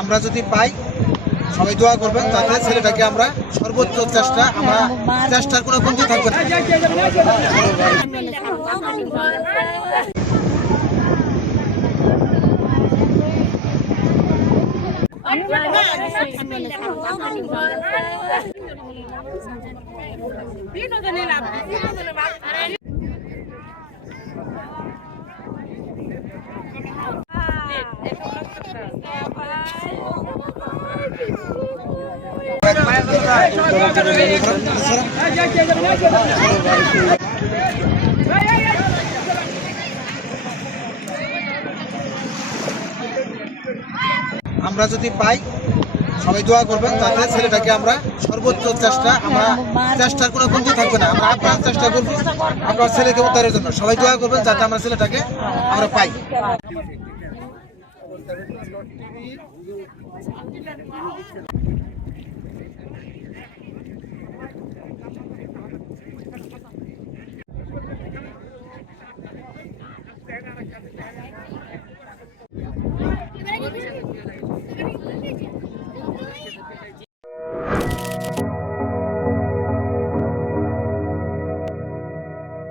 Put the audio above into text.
আমরা যদি পাই সবাই দোয়া করবেন যাতে ছেলেটাকে আমরা সর্বোচ্চ চেষ্টার কোনো কমতি থাকবে না। আমরা যদি পাই সবাই দোয়া করবেন যাতে ছেলেটাকে আমরা সর্বোচ্চ চেষ্টার কোনো কমতি থাকবে না। আমরা আপ্রাণ চেষ্টা করবো আপনার ছেলেকে উদ্ধারের জন্য। সবাই দোয়া করবেন যাতে আমরা ছেলেটাকে আমরা পাই।